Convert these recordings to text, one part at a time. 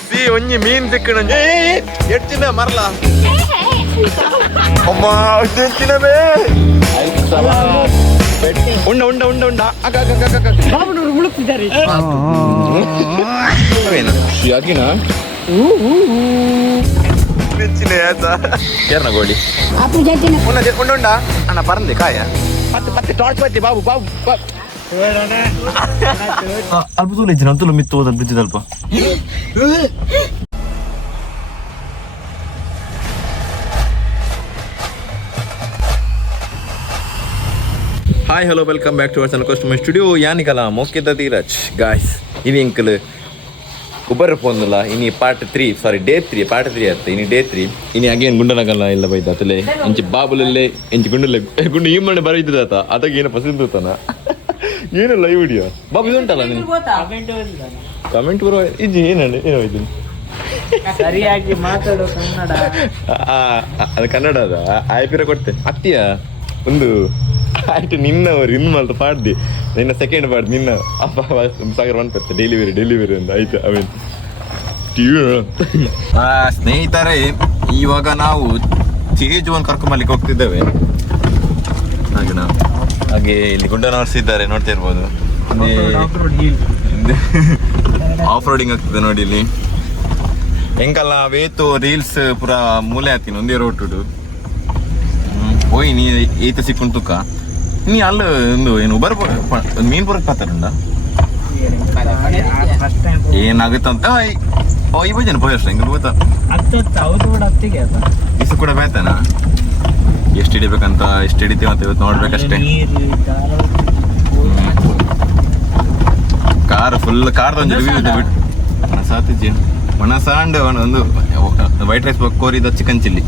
C ಒಂಜಿ ಮೀನ್ ಸಿಕ್ಕಣ ಎಡ್ಚಿನ ಮರಲ ಅಮ್ಮ ಎಡ್ಚಿನವೇ ಉಂಡ ಉಂಡ ಉಂಡ ಉಂಡ ಅಗ ಅಗ ಅಗ ಅಗ ಬಾಬನವರು ಮುಳುಗ್ತಿದ್ದಾರೆ ಅವೇನು ಯಾಕಿನ ನೆಚ್ಚಿನ ಯಾತ ಯಾರನ ಗೋಳಿ ಅಪ್ಪು ಜಾತಿನ ಉಂಡ ಉಂಡ ಉಂಡ ಅಣ್ಣ ಪರಂದೆ ಕಾಯ ಪತ್ತೆ ಪತ್ತೆ ಟಾರ್ಚ್ ಪತ್ತೆ ಬಾಬು ಬಾಬು ಬಾಬು ಅಲ್ಪ ತೂಲ ಇದ್ದೀನಿ ಅಂತೂಲ ಮಿತ್ತು ಹೋದ ಬಿದ್ದಿದೆ ಅಲ್ಪ hi hello welcome back to our channel customer studio ಯಾನಿಕಲ ಮೋಕ್ಯದ ಧೀರಜ್ ಗಾಯ್ಸ್ ಇನಿ ಅಂಕಲ್ ಉಬರ್ ಪೋಂದಿಲ್ಲ ಇನಿ part three sorry day three part three ಆಯ್ತು ಇನಿ ಡೇ ತ್ರೀ ಇನಿ ಅಗೇನ್ ಗುಂಡನಗಲ್ಲ ಇಲ್ಲ ಬೈದ ಅತಲೆ ಇಂಚಿ ಬಾಬುಲಲ್ಲೇ ಇಂಚಿ ಗುಂಡಲ್ಲೇ ಗುಂಡು ಈ ಮಣ್ಣೆ ಬರೀತದಾತ ಅದಾಗ ಏನು ಪಸಂದುತಾನ ಏನು ಲೈವ್ ವಿಡಿಯೋ ಬಾಬು ಇದುಂಟಲ್ಲ ನೀನು ಕಮೆಂಟ್ ಬರುವ ಇಜ್ಜಿ ಏನಂడి ಏನೋ ಇದು ಸರಿಯಾಗಿ ಮಾತಾಡೋ ಕನ್ನಡ. ಅದು ಕನ್ನಡ ಅದ. ಆಯ್ಪಿರ ಕೊಡ್ತೆ. ಅತ್ತಿಯ ಒಂದು ಆಯ್ತು ನಿನ್ನವರು ಇನ್ ಮಾಡ್ತಾ ಪಾಡ್ದಿ. ನಿನ್ನ ಸೆಕೆಂಡ್ ಪಾಡ್ದು ನಿನ್ನ ಅಪ್ಪ ಸಾಗರ ಅನ್ಪತ್ತೆ ಡೆಲಿವರಿ ಡೆಲಿವರಿ ಅಂತ ಆಯ್ತು ಅವೇನು ಸ್ನೇಹಿತರೆ ಇವಾಗ ನಾವು ತೇಜುವನ್ನು ಕರ್ಕೊಂಬರ್ಲಿಕ್ಕೆ ಹೋಗ್ತಿದ್ದೇವೆ. ಹಾಗೆ ನಾವು ಹಾಗೆ ಇಲ್ಲಿ ಗುಂಡನವರ್ಸ್ ಇದ್ದಾರೆ ನೋಡ್ತಾ ಇರ್ಬೋದು. ಆಫ್ ರೋಡಿಂಗ್ ಆಗ್ತದೆ ನೋಡಿ ಇಲ್ಲಿ. ಎಂಕಲ್ಲ ವೇತು ರೀಲ್ಸ್ ಪೂರ ಮೂಲೆ ಆತೀನಿ ಒಂದೇ ರೋಟುಡು ಓಯ್ ನೀ ಏತ ಸಿಕ್ಕೊಂಡು ತುಕ್ಕ ನೀ ಅಲ್ಲ ಒಂದು ಏನು ಉಬರ್ ಮೀನ್ ಬರಕ್ ಪಾತಾರಂಡ ಏನಾಗುತ್ತಂತ? ಓ ಈ ಬಜನ್ ಪೋಯ್ ಅಷ್ಟ ಹಿಂಗೆ ಗೊತ್ತಾ ಇಸು ಕೂಡ ಬೇತಾನ? ಎಷ್ಟು ಹಿಡಿಬೇಕಂತ ಎಷ್ಟು ಹಿಡಿತೀವಿ ಅಂತ ಇವತ್ತು ನೋಡ್ಬೇಕಷ್ಟೇ. ಕಾರ್ ಫುಲ್ ಕಾರ್ ಒಂದು ರಿವ್ಯೂ ಇದೆ ಬಿಟ್ಟು ಮನಸಾತಿಜಿ ಮನಸಾಂಡ್ ಒಂದು ವೈಟ್ ರೈಸ್ ಕೋರಿದ ಚಿಕನ್ ಚಿಲ್ಲಿ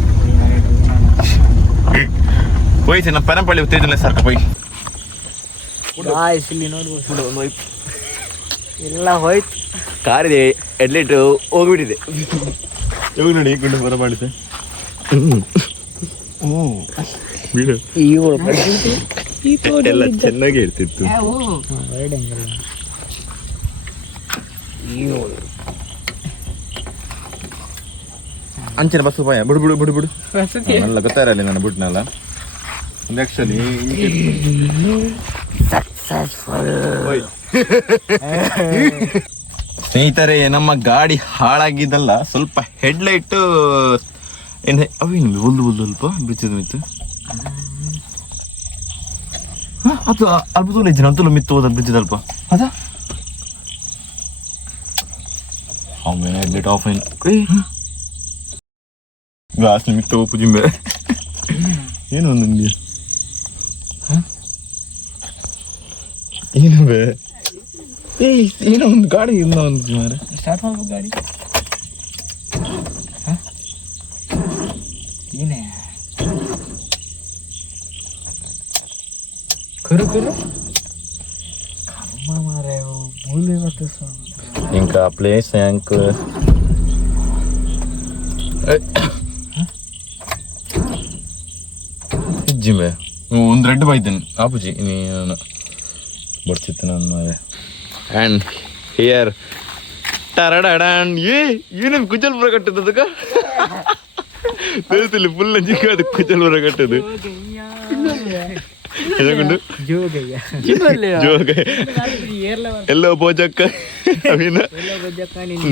ಹೋಯ್ತು ನಮ್ಮ ಪರಂಪಳ್ಳಿ ಉತ್ತೇಜನ ಸರ್ಕ ಹೋಯ್. ಇಲ್ಲಿ ನೋಡ್ಬೋದು ಎಲ್ಲ ಹೋಯ್ತು. ಕಾರಿದೆ ಹೆಡ್ಲೈಟ್ ಹೋಗ್ಬಿಟ್ಟಿದೆ. ಇವಾಗ ನೋಡಿ ಗುಂಡು ಬಿಡು. ಎಲ್ಲ ಚೆನ್ನಾಗಿ ಇರ್ತಿತ್ತು. ಅಂಚಿನ ಬಸ್ ಭಯ ಬಿಡು ಬಿಡು ಬಿಡು ಬಿಡು. ಎಲ್ಲ ಗೊತ್ತಾರಲ್ಲ ನಾನು ಬಿಟ್ನಲ್ಲ ಒಂದು ಆಕ್ಚುಲಿ ಸ್ನೇಹಿತರೆ ನಮ್ಮ ಗಾಡಿ ಹಾಳಾಗಿದ್ದಲ್ಲ ಸ್ವಲ್ಪ ಹೆಡ್ಲೈಟ್ ಏನು ಅವೇನು ಒಂದು ಒಂದು ಅಲ್ಪ? ಬಿಚ್ಚಿದ ಮಿತ್ತು? ಹ, ಅದು ಅಲ್ಪದೂಲ ಇದ್ದೀನಿ ಅಂತೂಲ ಮಿತ್ತು ಹೋದ ಬಿಚ್ಚಿದಲ್ಪ ಅದ? ಅವನ ಹೆಡ್ಲೈಟ್ ಆಫ್ ಇನ್ ಗ್ಲಾಸ್ ಮಿತ್ತು ಜಿಂಬೆ ಏನು ಒಂದು ನಿಮಗೆ? ಏನು ಬೇ ಏಯ್ ಏನೋ ಒಂದು ಗಾಡಿ ಇಲ್ಲ ಒಂದು ಮಾರೆ ಸ್ಟಾರ್ಟ್ ಮಾಡ್ಬೇಕು ಗಾಡಿ. ఇంకా ప్లేస్ యాంక్ ಜಿಮ್ಮೆ ಒಂದು ರೆಡ್ ಬೈತೇನೆ ಆಪುಜಿ ನೀನು ಬರ್ತಿತ್ತು ನಾನು ಮಾರೆ ಆ್ಯಂಡ್ ಹಿಯರ್ ಟರಡಾನ್ ಏ ಏನೇನು ಕುಚಲ್ಪುರ ಕಟ್ಟದಕ್ಕ ತಿಳಿತಿಲ್ಲ ಫುಲ್ ಜಿಕ್ಕ ಕುಚಲ್ಪುರ ಕಟ್ಟದು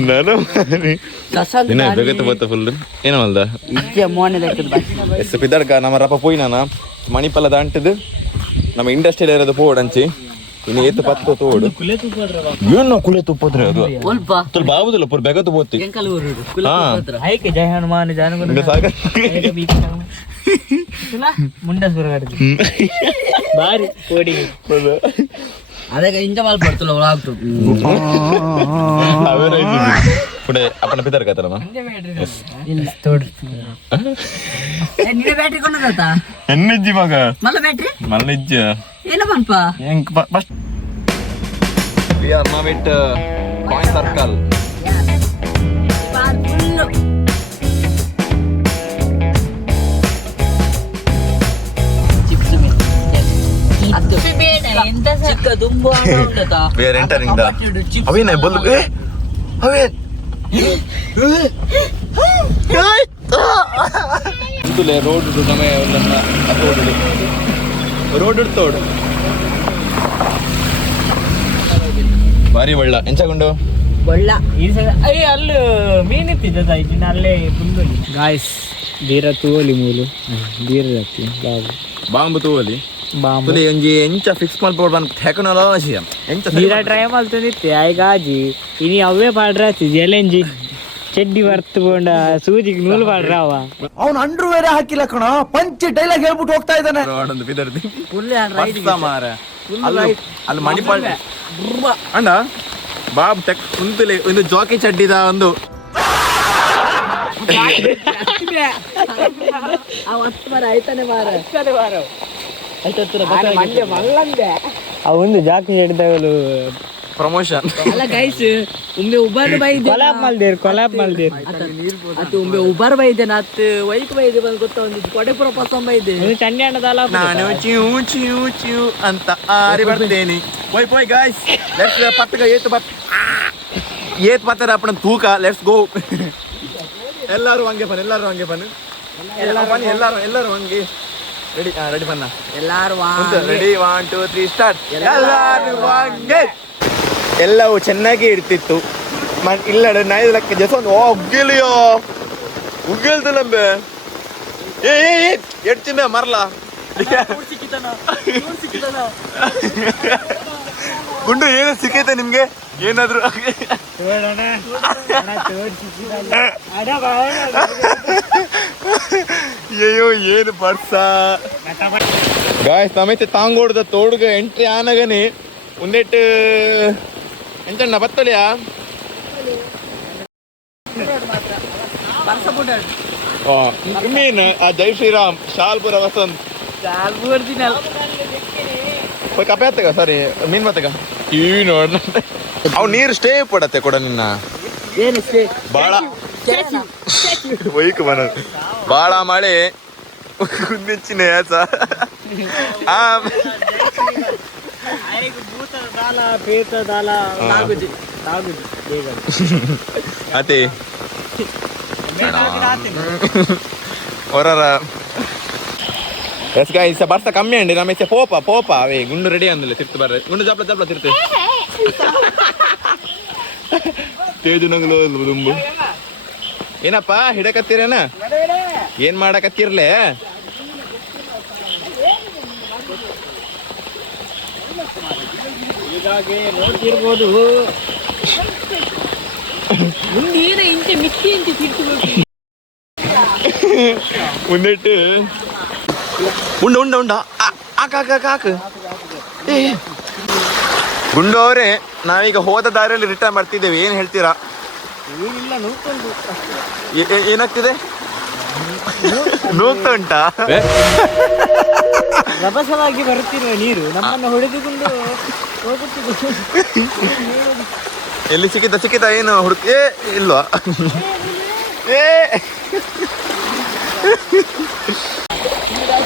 ನಾನು. ದಿನ ಬೆಗತ್ತ ಬತ್ತ ಫುಲ್ ಏನೋ ಎಸ್ ನಮ್ಮ ರಪ್ಪ ಪೋಯಿ ನಾನ. ಮಣಿಪಲ್ಲ ದಾಂಟದು ನಮ್ಮ ಇಂಡಸ್ಟ್ರಿಯಲ್ ಇರೋದು ಪೋಡ್ ಅಂಚಿ. ಇನ್ನು ಏತು ಪತ್ತು ತೋಡು. ಏನು ಕುಲೆ ತುಪ್ಪದ್ರೆ ಅದು? ಸ್ವಲ್ಪ ಆಗುದಿಲ್ಲ ಬಾವುದಿಲ್ಲ ಪುರ್ ಹಾ. ಹೈಕೆ ಜಯ ಹನುಮಾನ್ ಜಾನ ಸಾಕ ಮುಂಡ ಸುರಗಾಡಿದ್ರು ಬಾರಿ ಕೋಡಿ ಅದಕ್ಕೆ ಇಂಜ ಮಾಲ್ ಬರ್ತಲ್ಲ ಒಳಗ್ತು ಅವೇ ಪುಡೆ ಅಪ್ಪನ ಪಿದರ್ ಕತ್ತಲ್ಲ ಇಲ್ಲ ತೋಡ್ರಿ ನಿನ್ನ ಬ್ಯಾಟ್ರಿ ಕೊಂಡದ ಎನ್ನಿಜ್ಜಿ ಮಗ ಮಲ್ಲ ಬ್ಯಾಟ್ರಿ ಮಲ್ಲಿಜ್ಜ ಏನ ಬಂಪ ಹೆಂಗ್ ಫಸ್ಟ್ ವಿ ಆರ್ ನೌ ಅಕ್ಕ ತುಂಬಾ ಬೇರೆ ಎಂಟರಿಂಗ್ ದ ಅವೇನ ಬಲ್ಲು ಏ ಅವೇ ಇದುಲೆ ರೋಡ್ ಇದು ನಮೆ ಒಲ್ಲನ್ನ ಅಪೋಡು ರೋಡ್ ಇಡ್ತೋಡು ಬಳ್ಳ ಒಳ್ಳ. ಎಂಚಾಗುಂಡು ಈ ಸಲ ಐ ಅಲ್ಲಿ ಮೀನಿತ್ತಿದ್ದ ಸೈಜಿನ ಅಲ್ಲೇ ಫುಲ್ಲು ಗಾಯ್ಸ್ ಧೀರ ತೂವಲಿ ಮೂಲು. ಬೀರ ಬಾಬು ಬಾಂಬು ತೂವಲಿ ಬಾಂಬು ತುಲಿ ಒಂಜಿ ಎಂಚ ಫಿಕ್ಸ್ ಮಾಡ್ಬೋದು ಬಂದ್ ಟೆಕ್ನಾಲಜಿ ಎಂಚ ಸರಿ ಬೀರ ಟ್ರೈ ಮಾಡ್ತಂದಿತ್ತೆ ಆಯ್ಗಾಜಿ ಇನಿ ಅವೇ ಪಾಡ್ರಾತಿ ಜಲೆಂಜಿ ಚೆಡ್ಡಿ ಬರ್ತಕೊಂಡ ಸೂಜಿಗೆ ನೂಲು ಪಾಡ್ರ ಅವ ಅವನು ಅಂಡ್ರು ಬೇರೆ ಹಾಕಿಲ್ಲ ಕಣ ಪಂಚ್ ಡೈಲಾಗ್ ಹೇಳ್ಬಿಟ್ಟು ಹೋಗ್ತಾ ಇದ್ದಾನೆ ಒಂದು ಬಿದರ್ದಿ ಫುಲ್ ಬಸ್ಸ ಮಾರ ಅಲ್ಲಿ ಅಲ್ಲಿ ಮಣಿಪಾಲ್ ಅಣ್ಣ ಬಾಬ್ ಟೆಕ್ ಕುಂತಲೆ ಒಂದು ಜಾಕಿ ಚಡ್ಡಿದ ಒಂದು ಆಯ್ತಾನೆ ಮಾರ ಅವಂದು ಜಾಕಿ ಹಿಡಿದಾಗಲು ಪ್ರಮೋಷನ್ ಅಲ್ಲ ಗೈಸ್ ಒಮ್ಮೆ ಉಬರ್ ಬೈದೆ ಕೊಲಾಬ್ ಮಲ್ದೇರ್ ಕೊಲಾಬ್ ಮಲ್ದೇರ್. ಅದು ಒಮ್ಮೆ ಉಬರ್ ಬೈದೆ ನತ್ ವೈಕ್ ಬೈದೆ ಬಂದು ಗೊತ್ತ ಒಂದು ಕೊಡೆ ಪ್ರಪೋಸ್ ಬೈದೆ ಚಂಡ್ಯಾಣದಲ್ಲ ನಾನು ಚಿಯು ಚಿಯು ಚಿಯು ಅಂತ ಆರಿ ಬರ್ತೇನೆ. ಹೋಯ್ ಹೋಯ್ ಗೈಸ್ ಲೆಟ್ಸ್ ಪತ್ತಗ ಏತ್ ಬತ್ ಏತ್ ಪತ್ತರ ಅಪ್ಪನ ತೂಕ ಲೆಟ್ಸ್ ಗೋ ಎಲ್ಲಾರು ಹಂಗೆ ಬನ್ ಎಲ್ಲಾರು ಹಂಗೆ ಬನ್ ಎಲ್ಲರೂ ಬನ್ನಿ ಎಲ್ಲರೂ ಎಲ್ಲರೂ ಹಂಗೆ. ರೆಡಿ ರೆಡಿ ಬನ್ನ ಎಲ್ಲಾರು ready one two three start ಎಲ್ಲರೂ ಎಲ್ಲವೂ ಚೆನ್ನಾಗಿ ಇರ್ತಿತ್ತು. ಇಲ್ಲ ಇಲ್ಲಡ ಲಕ್ಕ ಜಸ ಒಂದು ಓ ಉಗ್ಗಿಲಿಯೋ. ಉಗ್ಗಿಲ್ದ ಏ ಏ ಏ ಎಡ್ತಿಂಬೆ ಮರಲ. ಗುಂಡು ಏನು ಸಿಕ್ಕೈತೆ ನಿಮ್ಗೆ? ಏನಾದ್ರು? ಅಯ್ಯೋ ಏನು ಪರ್ಸ ಗಾಯ್ಸ್ ಸಮೇತ ತಾಂಗೋಡದ ತೋಡ್ಗ ಎಂಟ್ರಿ ಆನಗನಿ. ಒಂದೆಟ್ ಎಂತಣ್ಣ ಬತ್ತಲ್ಯಾ? ಇನ್ನೇನ್? ಆ ಜೈ ಶ್ರೀರಾಮ್ ಶಾಲ್ಪುರ ವಸಂತ್. ಕಪೆ ಆತಗ ಸರಿ ಮೀನ್ ಬತ್ತಗ. ಏನು ಅವ್ ನೀರ್ ಸ್ಟೇ ಪಡತ್ತೆ ಕೂಡ ನಿನ್ನ. ಏನು ಸ್ಟೇ ಬಹಳ వైకు మనం బాళ మళ్ళీ గుందించిన యాస అదే ఒరరా ಎಸ್ ಗಾಯ್ಸ್ ಇಸ ಬರ್ಸ ಕಮ್ಮಿ ಅಂಡಿ ನಮ್ಮ ಇಚ್ಛೆ ಪೋಪ ಪೋಪ ಅವೇ ಗುಂಡು ರೆಡಿ ಅಂದಿಲ್ಲ ತಿರ್ತು ಬರ್ರಿ ಗುಂಡು ಜಪ್ಲ ಜಪ್ಲ ತಿರ್ತೆ ತೇಜು ನಂಗ್ಲು ದುಂಬು ಏನಪ್ಪ ಹಿಡಕತ್ತೀರೇನ? ಏನ್ ಮಾಡಕತ್ತಿರ್ಲೆ? ಹೀಗಾಗಿ ನೋಡ್ತಿರ್ಬೋದು. ಮುಂದೇನ ಇಂಚೆ ಮಿಕ್ಕಿ ಇಂಚೆ ತಿರ್ಸ್ಬೇಕು. ಮುಂದಿಟ್ಟು ಉಂಡ ಉಂಡ ಉಂಡ. ಆಕ ಆಕ ಆಕ ಆಕ ಏ. ಗುಂಡು ಅವರೇ ನಾವೀಗ ಹೋದ ದಾರಿಯಲ್ಲಿ ರಿಟರ್ನ್ ಬರ್ತಿದ್ದೇವೆ. ಏನು ಹೇಳ್ತೀರಾ? ಏನಿಲ್ಲ ನೋಡ್ಕೊಂಡು ಏನಾಗ್ತಿದೆ? ನೂಗ್ತಾ ಉಂಟಾ ರಭಸವಾಗಿ ಬರುತ್ತಿರುವ ನೀರು ನಮ್ಮನ್ನು ಹೊಡೆದುಕೊಂಡು ಹೋಗುತ್ತಿದೆ. ಎಲ್ಲಿ ಸಿಕ್ಕಿದ ಸಿಕ್ಕಿತ ಏನು ಹುಡುಕ ಏ ಇಲ್ವಾ? ಏ.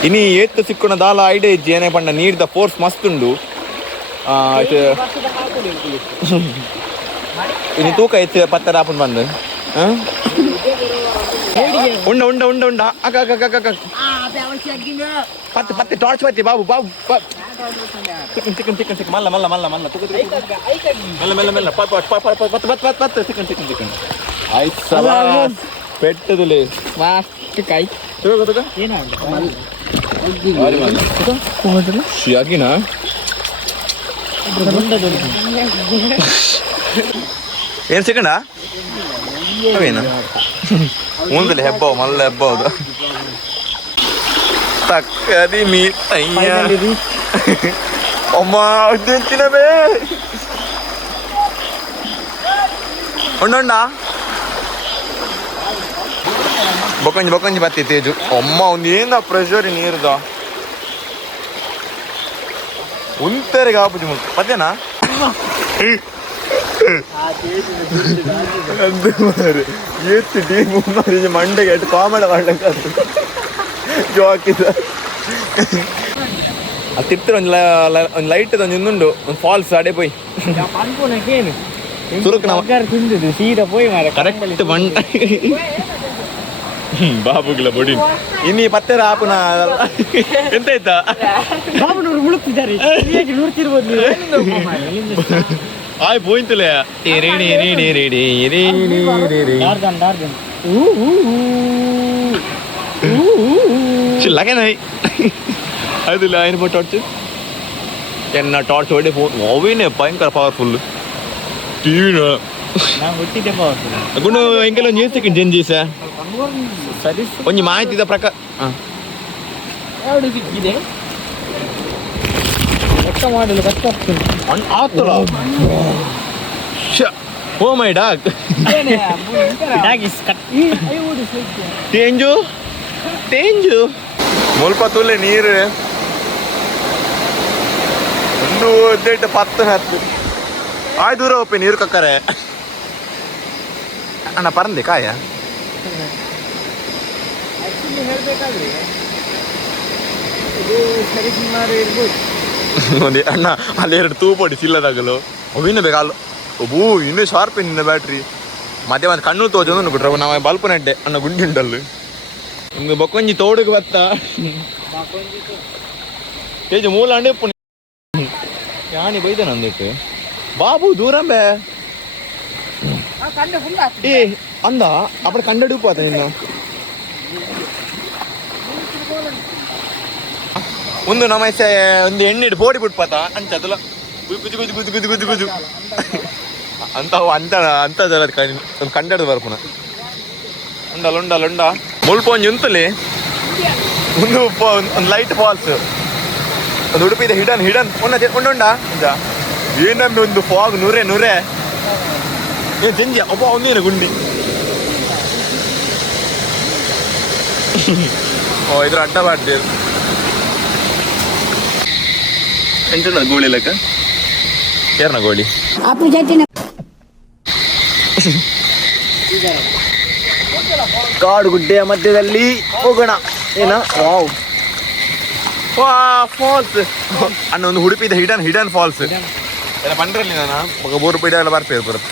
ಇನಿ ಏತ್ತು ಸಿಕ್ಕುನ ದಾಲ ಐಡೆ ಇಜ್ಜಿ ಏನೇ ಪಂಡ ನೀಡ್ದ ಫೋರ್ಸ್ ಮಸ್ತ್ ಉಂಡು. ini tuh kayak tidak patah apa mana உண்ட உண்ட உண்ட உண்டா அக்கா அக்கா அக்கா அக்கா பத்து பத்து டார்ச் பத்தி பாபு பாபு திக்கன் திக்கன் திக்கன் திக்கன் மல்ல மல்ல மல்ல மல்ல துக்கு மெல்ல மெல்ல மெல்ல பத்து பத்து பத்து பத்து பத்து திக்கன் திக்கன் திக்கன் ஐ சலா பெட்டதுலே வாஸ்ட் கை துக்கு துக்கு ಏನಾಗಿದೆ ಶಿಯಾಗಿನ ಏನು ಸಿಕ್ಕಂಡಾ? ಅವೇನು? ಮುಂದೆ ಹೆಬ್ಬವು ಮಲ್ಲ ಹೆಬ್ಬವುದು. ತಕ್ಕದಿ ಮೀ ಅಯ್ಯ ಅಮ್ಮ ತಿನ್ನಬೇ? ఉండండా బొక్కంచి బొక్కంచి బత్తి తేజు అమ్మ ఉంది ఏందా ప్రెషర్ నీరుదా ఉంతరు కాపు పదేనా അത് ಡೇ എത്തി ടീം മുമ്പാണ് മണ്ടയ്ക്ക് ആയിട്ട് കോമഡ മണ്ടക്കാത്ത ജോക്കിದ ಅದು ತಿರ್ತಿರ ಒಂದು ಒಂದು ಲೈಟ್ ಒಂದು ಇನ್ನುಂಡು ಒಂದು ಫಾಲ್ಸ್ ಅಡೆ ಪೋಯ್. ತಿಂದಿದ್ದು ಸೀದಾ ಪೋಯ್ ಮಾರ ಕರೆಕ್ಟ್ ಮಂಡ ಬಾಬುಗಳ ಬೊಡಿ. ಇನ್ನೀ ಪತ್ತೆ ಆಪುನ ಎಂತ ಆಯ್ತಾ? ಬಾಬು ನೋಡ್ತಿದ್ದಾರೆ ನೋಡ್ತಿರ್ಬೋದು ആയി പോയിട്ടില്ലേ അതില്ല അതിന് അതിനിപ്പോ ടോർച്ച് എന്നാ ടോർച്ച് വേണ്ടി പോകും ഓവിനെ ഭയങ്കര പവർഫുൾ ഒന്ന് വിന് പ്രക്കാ ಎರಡು ಸಿಕ್ಕಿದೆ ಲೆಕ್ಕ ಮಾಡಲು ಕಷ್ಟ ಆಗ್ತದೆ ಆತಲ ಓ ಮೈ ಡಾಗ್ ಡಾಗಿಸ್ ಕಟ್ ಐ ಓಡಿಸ್ಲಿಕ್ಕೆ ತೇಂಜು ತೇಂಜು ಮುಲ್ಪ ತುಲೆ ನೀರು ಒಂದು ಎದ್ದೆಟ್ಟು ಪತ್ತು ಹತ್ತು ಆಯ್ ದೂರ ಒಪ್ಪಿ ನೀರು ಕಕ್ಕರೆ ಅಣ್ಣ ಪರಂದೆ ಕಾಯ ಆ್ಯಕ್ಚುಲಿ ಹೇಳಬೇಕಾದ್ರೆ ಇದು ಸರಿ ಸುಮಾರು ಇರ್ಬೋದು ನೋಡಿ, ಅಣ್ಣ, ಅಲ್ಲಿ ಎರಡು ತೂಪೊಡಿ ಚಿಲ್ಲದಾಗಲು. ಅವಿನ ಬೇಕಾಲು ಒಬ್ಬೂ ಇನ್ನೂ ಶಾರ್ಪ್ ನಿನ್ನ ಬ್ಯಾಟ್ರಿ ಮತ್ತೆ ಒಂದು ಕಣ್ಣು ತೋಜೊಂದು ಬಿಟ್ರೆ ನಾವು ಬಲ್ಪ್ ನೆಡ್ಡೆ, ಅಣ್ಣ ಗುಂಡಿ ಉಂಟಲ್ಲಿ ಒಂದು ಬೊಕ್ಕೊಂಜಿ ತೋಡುಗೆ ಬತ್ತ? ತೇಜು, ಮೂಲ ಅಂಡೆ ಪುಣಿ ಯಾನಿ ಬೈದ ನಂದಿಟ್ಟು ಬಾಬು ದೂರಂಬೆ ಏ, ಅಂದ? ಅಪ್ಪಡ ಕಂಡಡು ಪಾತ ನಿನ್ನ. ಒಂದು ನಮಸ್ತೆ ಒಂದು ಎಣ್ಣೆ ಬೋಡಿ ಬಿಟ್ಪಾತ ಅಂತ ಅದಲ್ಲ ಗುಜು ಗುಜು ಗುಜು ಗುಜು ಗುಜು ಗುಜು ಅಂತ ಅಂತ, ಅಂತದಲ್ಲ ಒಂದು ಕಂಡಡು ಬರ್ಪುನ ಉಂಡಲ್ಲ ಉಂಡಲ್ಲ ಉಂಡ ಮುಲ್ಪ ಒಂಜಿ ಉಂತಲಿ ಒಂದು ಒಂದು ಲೈಟ್ ಫಾಲ್ಸ್ ಒಂದು ಉಡುಪಿದೆ ಹಿಡನ್ ಹಿಡನ್. ಉಂಡ ಇಂದ ಏನಮ್ಮೆ ಒಂದು ಫಾಗ್ ನೂರೆ ನೂರೆ. ಏನು ಜಂಜಿ ಒಬ್ಬ ಒಂದೇನು ಗುಂಡಿ. ಓ, ಇದ್ರ ಅಡ್ಡ ಬಾಡ್ದೆ ఎంతున్నది గోళీ లెక్క ఎర్ర గోళీ అప్పుడు చెట్టిన ಕಾಡು ಗುಡ್ಡೆಯ ಮಧ್ಯದಲ್ಲಿ ಹೋಗೋಣ. ಏನ? ವಾವ್. ಫಾಲ್ಸ್. ಅಣ್ಣ ಒಂದು ಉಡುಪಿದ ಹಿಡನ್ ಹಿಡನ್ ಫಾಲ್ಸ್. ಎಲ್ಲ ಬಂದ್ರಲ್ಲಿ ನಾನು. ಮೂರು ಪೀಡ ಎಲ್ಲ ಬರ್ತೀವಿ ಬರುತ್ತೆ.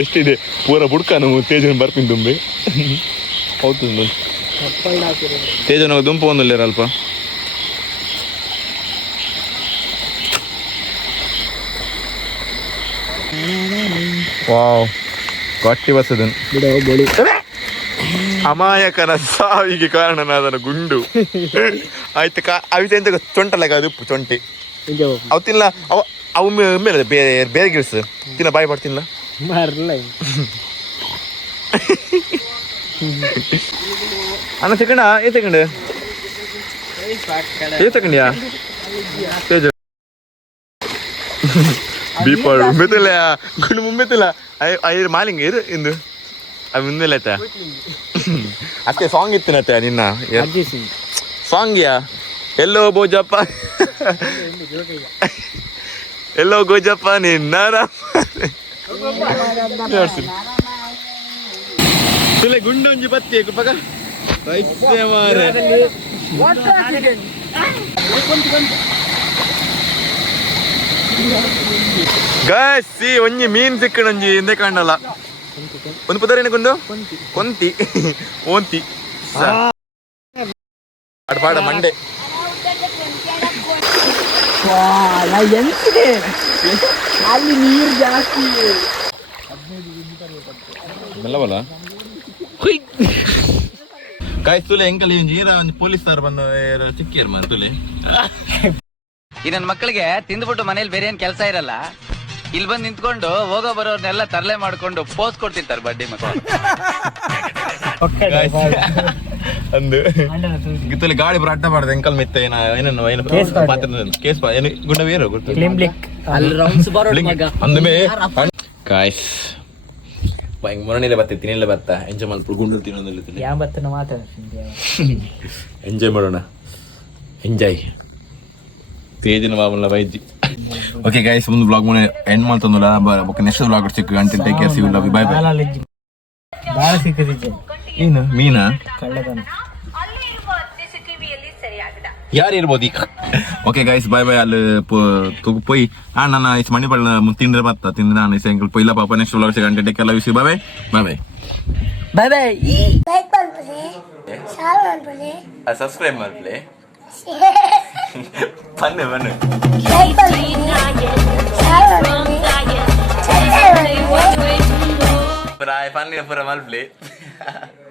ಎಷ್ಟಿದೆ? ಪೂರ ಬುಡ್ಕ ನಾವು ತೇಜನ ಬರ್ತೀನಿ ತುಂಬಿ ಹೌದು ತೇಜನ ದುಂಪು ಒಂದಿಲ್ಲ ಅಲ್ಪ. ವಾವ್. ಗಟ್ಟಿ ಬಸದನ್. ಅಮಾಯಕನ ಸಾವಿಗೆ ಕಾರಣನಾದನ ಗುಂಡು. ಆಯ್ತು ಕಾ ಅವಿತ ಎಂತ ಚೊಂಟಲ್ಲ ಅದು ಉಪ್ಪು ಚೊಂಟಿ. ಅವು ತಿನ್ನ ಅವ ಅವು ಮೇಲೆ ಬೇರೆ ಬೇರೆ ಗಿಡ್ಸ್ ತಿನ್ನ ಬಾಯಿ ಮಾಡ್ತಿಲ್ಲ ಅಣ್ಣ ಸೆಕೆಂಡ ಏ ಸೆಕೆಂಡ್ ಏ ಸೆಕೆಂಡ್ಯಾ ತೇಜ. ಬೀಪಾಡು ಉಮ್ಮೆತ್ತಿಲ್ಲ ಗುಂಡು ಮುಮ್ಮೆತ್ತಿಲ್ಲ ಐದು ಮಾಲಿಂಗ ಇರು ಇಂದು. ಅದು ಮುಂದೆಲ್ಲ ಆಯ್ತಾ? ಅಷ್ಟೇ ಸಾಂಗ್ ಇತ್ತಿನತ್ತೆ ನಿನ್ನ? ಸಾಂಗ್ ಯಾ? ಎಲ್ಲೋ ಬೋಜಪ್ಪ? ಎಲ್ಲೋ ಗೋಜಪ್ಪ ನಿನ್ನ ತುಲೆ ಗುಂಡು ಒಂಜಿ ಬತ್ತಿ ಪಗ? ರೈತೆ ಮಾರೆ. ಗಾಸಿ ಒಂಜಿ ಮೀನ್ ಸಿಕ್ಕಣ ಒಂಜಿ ಎಂದೇ ಕಾಣಲ್ಲ. ಒಂದು ಪುದರೇನಕ್ಕೊಂದು ಕೊಂತಿ. ಓಂತಿ ಪಾಡ, ಮಂಡೆ. ಎಂತಿದೆ? ಅಲ್ಲಿ ನೀರು ಜಾಸ್ತಿ. ಮೆಲ್ಲವಲ್ಲ? ತುಲೆ ಎಂಕಲ್ ನೀರ ಒಂದು ಪೊಲೀಸ್ ಸರ್ ಬಂದು ಸಿಕ್ಕಿರ್ ಮನ್ ತುಲೆ. ಈ ನನ್ನ ಮಕ್ಕಳಿಗೆ ತಿಂದ್ಬಿಟ್ಟು ಮನೇಲಿ ಬೇರೆ ಏನ್ ಕೆಲಸ ಇರಲ್ಲ. ಇಲ್ಲಿ ಬಂದು ನಿಂತ್ಕೊಂಡು ಹೋಗೋ ಬರೋರ್ನೆಲ್ಲ ತರಲೆ ಮಾಡ್ಕೊಂಡು ಪೋಸ್ ಕೊಡ್ತಿರ್ತಾರೆ ಬಡ್ಡಿ ಮಕ್ಕಳು. ಅಂದು. ಗಿತ್ತಲ್ಲಿ ಗಾಡಿ ಬರ ಅಡ್ಡ ಮಾಡ್ದೆ ಎಂಕಲ್ ಮಿತ್ತ ಏನ ಏನನ್ನು ಏನು. ಪಾತ್ರ ಕೇಸ್ ಏನು ಗುಂಡ ಅಂದಮೇ ತಿನ್ನಿಲ್ಲ ಬತ್ತ. ಎಂಜಾಯ್ ಮಾಡ್ಬಿಟ್ಟು ಗುಂಡು ತಿನ್ನೋದಿಲ್ಲ ಯಾವ ಮಾತಾಡ್ತೀನಿ ಎಂಜಾಯ್ ಮಾಡೋಣ. ಎಂಜಾಯ್ ತೇಜಿನ ಮಾಮೂಲ ವೈದ್ಯ. ಓಕೆ ಗೈಸ್ ಒಂದು ಬ್ಲಾಗ್ ಮನೆ ಎಂಡ್ ಮಾಡ್ತಂದಲ್ಲ ಓಕೆ ನೆಕ್ಸ್ಟ್ ಬ್ಲಾಗ್ ಸಿಕ್ಕು until take care see will love bye bye ಬಾಳ ಲೆಜ್ಜಿ ಏನು ಮೀನಾ? ಕಳ್ಳದನ ಯಾರು ಇರ್ಬೋದು ಈಗ? ಓಕೆ ಗೈಸ್ ಬಾಯ್ ಬಾಯ್ ಅಲ್ಲಿ ತೂಗು ಪೋಯ್. ಆ ನನ್ನ ಇಸ್ ಮಣಿ ಬಳ್ಳ ತಿಂದ್ರೆ ಬತ್ತ ತಿಂದ್ರೆ ನಾನು ಸೈಕಲ್ ಪೊಯ್ಲ ಪಾಪ next vlog ಸಿಗಂಟೆ take care love see bye bye bye bye bye bye like ಮಾಡ್ಬಿಡಿ ಶೇರ್ ಮಾಡ್ಬಿಡಿ ಸಬ್ಸ್ಕ್ರೈಬ್ ಮಾಡ್ಬಿಡಿ ಬನ್ನಿ ಬನ್ನಿ. ಲೈಕ್ ಮಾಡ್ಬಿಡಿ ಶೇರ್ ಮಾಡ್ಬಿಡಿ ಮಾಡ್ಬಿಡಿ ಪುರ ಪನ್ನಿ ಪುರ ಮಲ್ಪ್ಲಿ